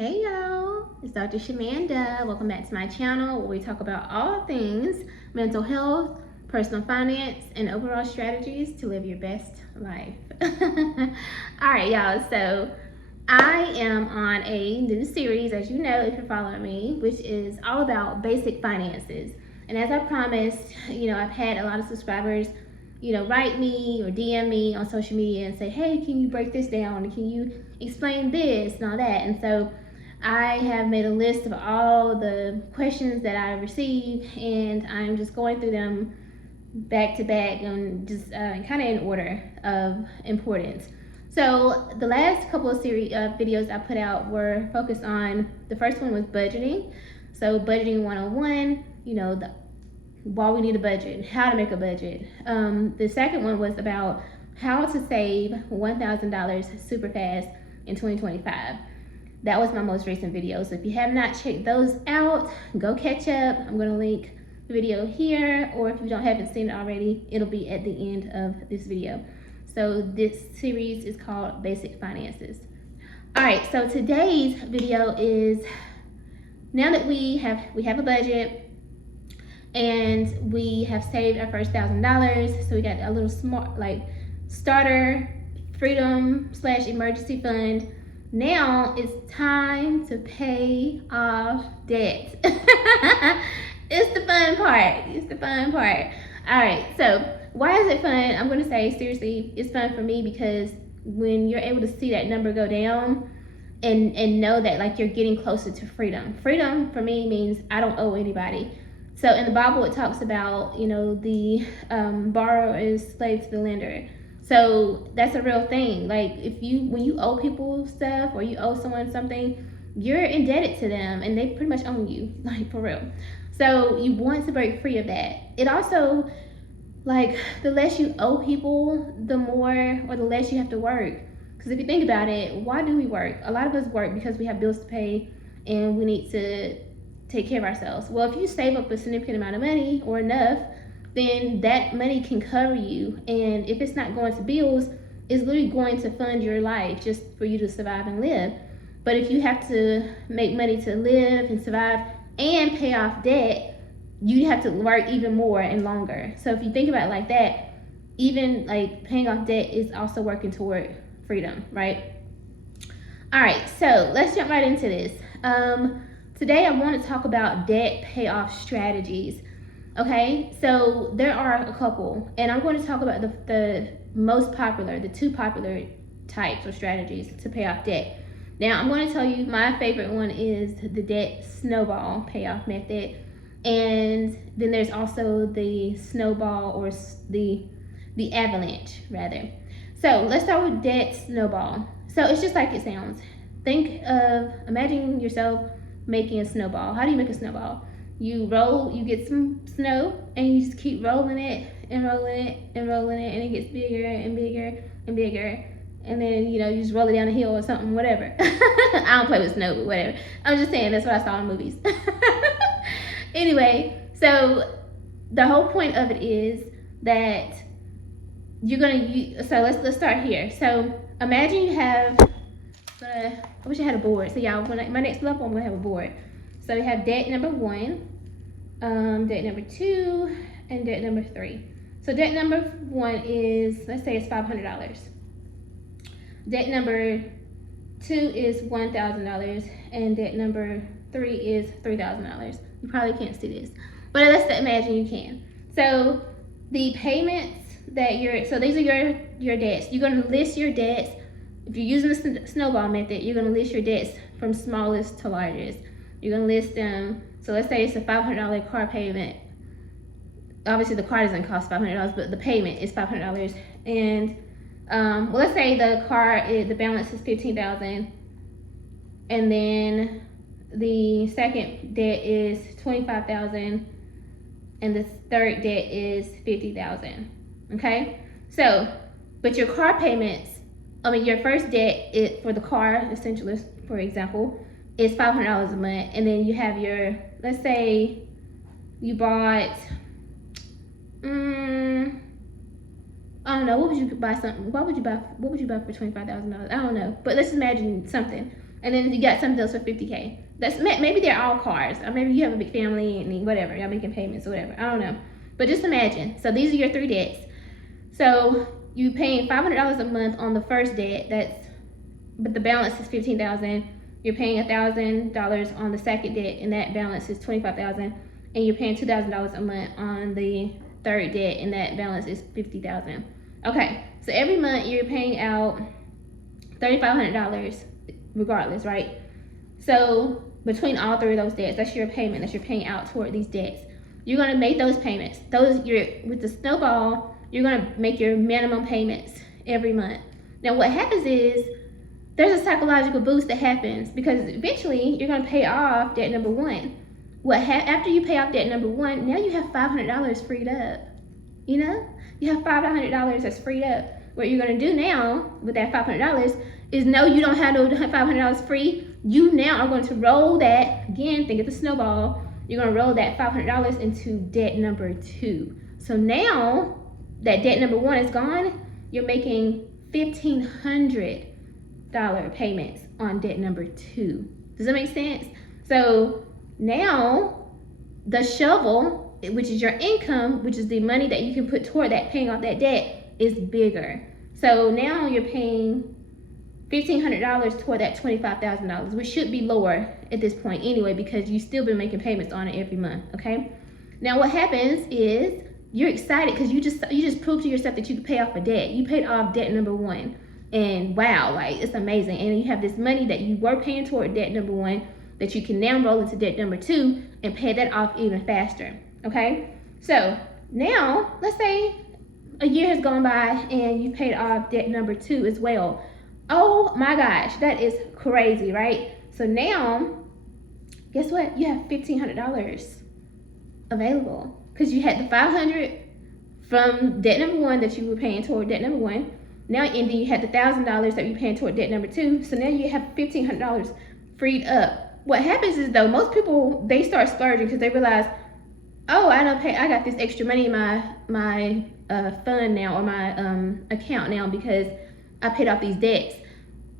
Hey y'all, it's Dr. Shamanda. Welcome back to my channel where we talk about all things mental health, personal finance, and overall strategies to live your best life. Alright y'all, so I am on a new series, as you know if you're following me, which is all about basic finances. And as I promised, I've had a lot of subscribers write me or DM me on social media and say, hey, can you break this down? Can you explain this and all that? And so I have made a list of all the questions that I received, and I'm just going through them back to back and just kind of in order of importance. So the last couple of series videos I put out were focused on, the first one was budgeting. So budgeting 101, why we need a budget, how to make a budget. The second one was about how to save $1,000 super fast in 2025. That was my most recent video. So if you have not checked those out, go catch up. I'm going to link the video here, or if you haven't seen it already, it'll be at the end of this video. So this series is called Basic Finances. All right, so today's video is, now that we have a budget and we have saved our first $1,000, so we got a little smart starter freedom / emergency fund. Now it's time to pay off debt. It's the fun part. All right, so why is it fun? I'm going to say, seriously, it's fun for me because when you're able to see that number go down and know that you're getting closer to freedom. Freedom for me means I don't owe anybody. So in the Bible, it talks about, the borrower is slave to the lender. So that's a real thing. When you owe people stuff or you owe someone something, you're indebted to them and they pretty much own you, for real. So you want to break free of that. It also, the less you owe people, the more or the less you have to work. Because if you think about it, why do we work? A lot of us work because we have bills to pay and we need to take care of ourselves. Well, if you save up a significant amount of money or enough, then that money can cover you. And if it's not going to bills, it's literally going to fund your life just for you to survive and live. But if you have to make money to live and survive and pay off debt, you have to work even more and longer. So if you think about it like that, even paying off debt is also working toward freedom, right? All right, so let's jump right into this. Today I want to talk about debt payoff strategies. Okay, so there are a couple, and I'm going to talk about the most popular, the two popular types or strategies to pay off debt. Now, I'm going to tell you my favorite one is the debt snowball payoff method, and then there's also the snowball or the avalanche rather. So let's start with debt snowball. So it's just like it sounds. Imagine yourself making a snowball. How do you make a snowball? You get some snow and you just keep rolling it and rolling it and rolling it, and it gets bigger and bigger and bigger. And then, you just roll it down a hill or something, whatever. I don't play with snow, but whatever. I'm just saying, that's what I saw in movies. Anyway, so the whole point of it is that you're going to use, so let's start here. So imagine you have, I wish I had a board. So y'all, my next level, I'm going to have a board. So we have debt number 1, debt number 2, and debt number 3. So debt number 1 is, let's say it's $500. Debt number 2 is $1,000, and debt number 3 is $3,000. You probably can't see this, but let's imagine you can. So the payments that so these are your debts. You're going to list your debts. If you're using the snowball method, you're going to list your debts from smallest to largest. You're going to list them. So let's say it's a $500 car payment. Obviously the car doesn't cost $500, but the payment is $500. And well, let's say the balance is $15,000, and then the second debt is $25,000, and the third debt is $50,000. Okay, so but your car payments, your first debt for the car, essentially, for example, is $500 a month, and then you have your, let's say you bought, I don't know, what would you buy for $25,000? I don't know, but let's imagine something. and then you got something else for $50K. That's maybe they're all cars, or maybe you have a big family and whatever, y'all making payments or whatever. I don't know, but just imagine. So these are your 3 debts. So you paying $500 a month on the first debt. But the balance is $15,000. You're paying $1,000 on the second debt, and that balance is $25,000. And you're paying $2,000 a month on the third debt, and that balance is $50,000. Okay, so every month you're paying out $3,500 regardless, right? So between all 3 of those debts, that's your payment that you're paying out toward these debts. You're gonna make those payments. With the Snowball, you're gonna make your minimum payments every month. Now what happens is there's a psychological boost that happens because eventually you're gonna pay off debt number 1. After you pay off debt number 1, now you have $500 freed up. You know, you have $500 that's freed up. What you're gonna do now with that $500 is no, you don't have no $500 free. You now are going to roll that again. Think of the Snowball. You're gonna roll that $500 into debt number 2. So now that debt number 1 is gone, you're making $1,500 payments on debt number 2. Does that make sense? So now the shovel, which is your income, which is the money that you can put toward that paying off that debt, is bigger. So now you're paying $1,500 toward that $25,000, which should be lower at this point anyway, because you've still been making payments on it every month. Okay, now what happens is you're excited because you just proved to yourself that you can pay off a debt. You paid off debt number 1, and wow, like it's amazing. And you have this money that you were paying toward debt number 1 that you can now roll into debt number 2 and pay that off even faster. Okay, so now let's say a year has gone by and you paid off debt number 2 as well. Oh my gosh, that is crazy, right? So now, guess what? You have $1,500 available because you had the $500 from debt number 1 that you were paying toward debt number 1. Now, and then you had the $1,000 that you paying toward debt number 2. So now you have $1,500 freed up. What happens is though, most people, they start splurging because they realize, oh, I got this extra money in my fund now, or my account now, because I paid off these debts.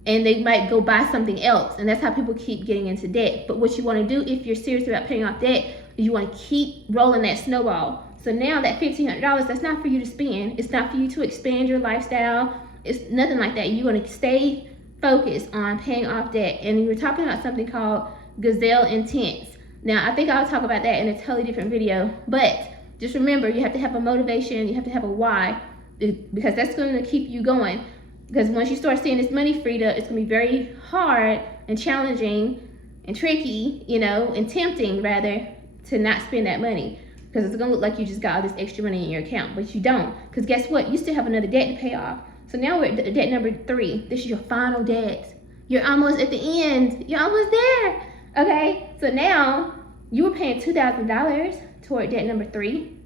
And they might go buy something else, and that's how people keep getting into debt. But what you want to do if you're serious about paying off debt is you want to keep rolling that snowball. So now that $1,500, that's not for you to spend. It's not for you to expand your lifestyle. It's nothing like that. You want to stay focused on paying off debt. And we're talking about something called Gazelle Intense. Now, I think I'll talk about that in a totally different video. But just remember, you have to have a motivation. You have to have a why, because that's going to keep you going. Because once you start seeing this money freed up, it's going to be very hard and challenging and tricky, you know, and tempting rather, to not spend that money. Because it's going to look like you just got all this extra money in your account, but you don't. Because guess what? You still have another debt to pay off. So now we're at debt number 3. This is your final debt. You're almost at the end. You're almost there. Okay? So now you were paying $2,000 toward debt number 3,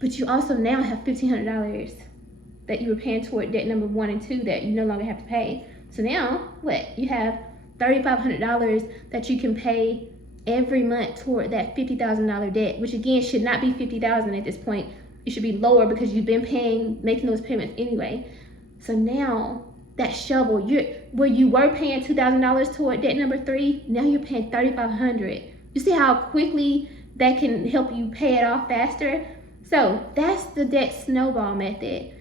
but you also now have $1,500 that you were paying toward debt number 1 and 2 that you no longer have to pay. So now, what? You have $3,500 that you can pay every month toward that $50,000 debt, which again should not be $50,000 at this point. It should be lower because you've been making those payments anyway. So now that shovel, where you were paying $2,000 toward debt number 3, now you're paying $3,500. You see how quickly that can help you pay it off faster? So that's the debt snowball method.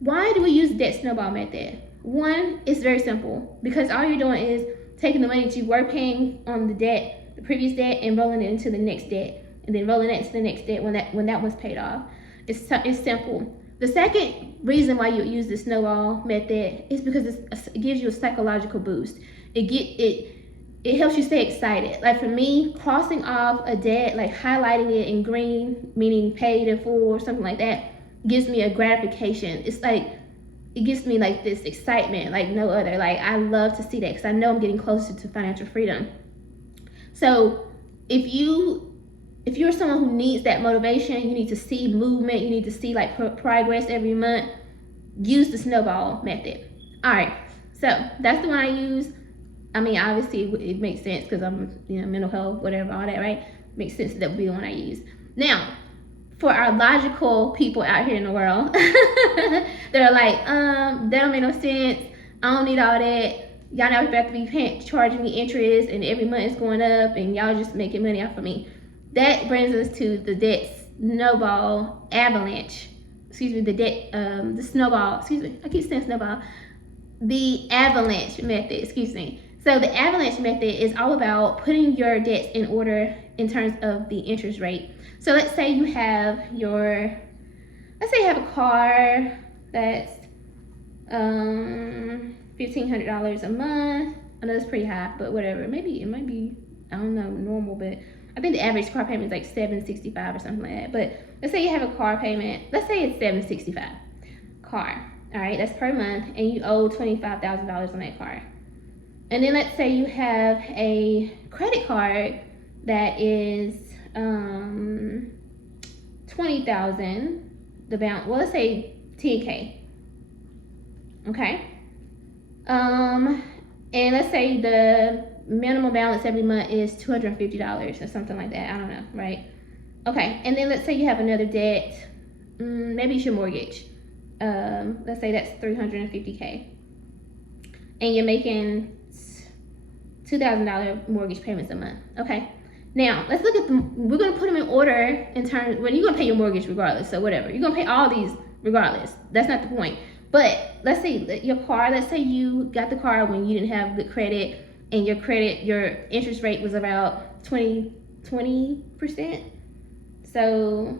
Why do we use the debt snowball method? One, it's very simple, because all you're doing is taking the money that you were paying on the debt, the previous debt, and rolling it into the next debt, and then rolling it into the next debt when that one's paid off. It's simple. The second reason why you use the snowball method is because it gives you a psychological boost. It helps you stay excited. Like for me, crossing off a debt, like highlighting it in green, meaning paid in full or something like that, gives me a gratification. It's like, it gives me like this excitement like no other. Like I love to see that because I know I'm getting closer to financial freedom. So if you're someone who needs that motivation, you need to see movement, you need to see like progress every month, use the snowball method. All right, so that's the one I use. I mean, obviously it makes sense because I'm, mental health, whatever, all that, right? Makes sense that would be the one I use. Now, for our logical people out here in the world, they're like, that don't make no sense. I don't need all that. y'all not about to be charging me interest and every month it's going up and y'all just making money off of me. That brings us to the debt snowball avalanche. Excuse me, the snowball, excuse me, I keep saying snowball. The avalanche method, excuse me. So the avalanche method is all about putting your debts in order in terms of the interest rate. So let's say you have a car that's $1,500 a month. I know it's pretty high, but whatever. Maybe it might be, I don't know, normal, but I think the average car payment is like $765 or something like that. But let's say you have a car payment, let's say it's $765 car. All right, that's per month, and you owe $25,000 on that car. And then let's say you have a credit card that is $20,000, the balance. Well, let's say $10K. Okay. And let's say the minimum balance every month is $250 or something like that. I don't know, right? Okay. And then let's say you have another debt. Maybe it's your mortgage. Let's say that's $350K, and you're making $2,000 mortgage payments a month. Okay. Now let's look at we're gonna put them in order in terms. Well, you're gonna pay your mortgage regardless, so whatever. You're gonna pay all these regardless. That's not the point. But let's say your car. Let's say you got the car when you didn't have good credit, and your interest rate was about 20%. So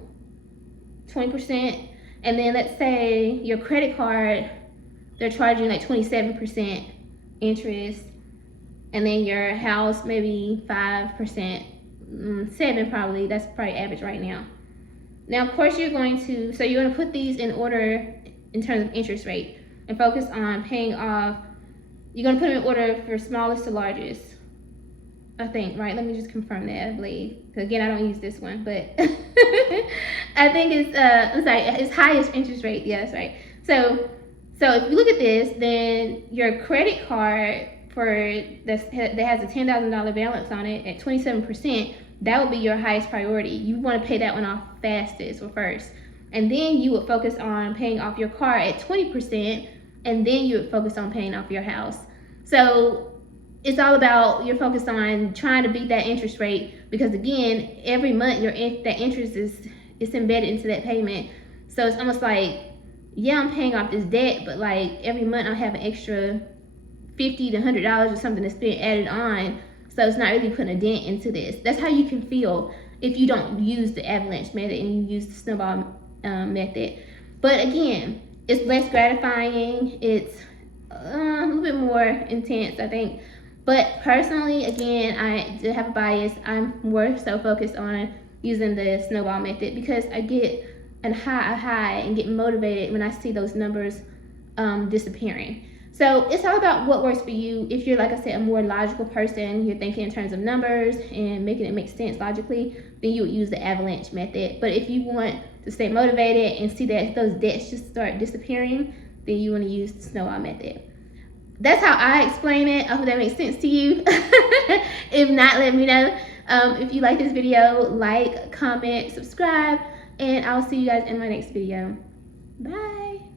20%. And then let's say your credit card, they're charging like 27% interest, and then your house maybe 5%, 7 probably. That's probably average right now. Now, of course, you're going to put these in order in terms of interest rate and focus on paying off. You're going to put them in order for smallest to largest, I think, right? Let me just confirm that, I believe. Because again, I don't use this one, but I think it's highest interest rate. Yeah, that's right. So if you look at this, then your credit card that has a $10,000 balance on it at 27%, that would be your highest priority. You want to pay that one off fastest or first. And then you would focus on paying off your car at 20%, and then you would focus on paying off your house. So it's all about you're focused on trying to beat that interest rate, because again, every month that interest is embedded into that payment. So it's almost like, yeah, I'm paying off this debt, but like every month I have an extra $50 to $100 or something that's being added on. So it's not really putting a dent into this. That's how you can feel if you don't use the avalanche method and you use the snowball method. But again, it's less gratifying. It's a little bit more intense, I think. But personally, again, I do have a bias. I'm more so focused on using the snowball method because I get a high and get motivated when I see those numbers disappearing. So it's all about what works for you. If you're, like I said, a more logical person, you're thinking in terms of numbers and making it make sense logically, then you would use the avalanche method. But if you want to stay motivated and see that those debts just start disappearing, then you want to use the snowball method. That's how I explain it. I hope that makes sense to you. If not, let me know. If you like this video, like, comment, subscribe, and I'll see you guys in my next video. Bye.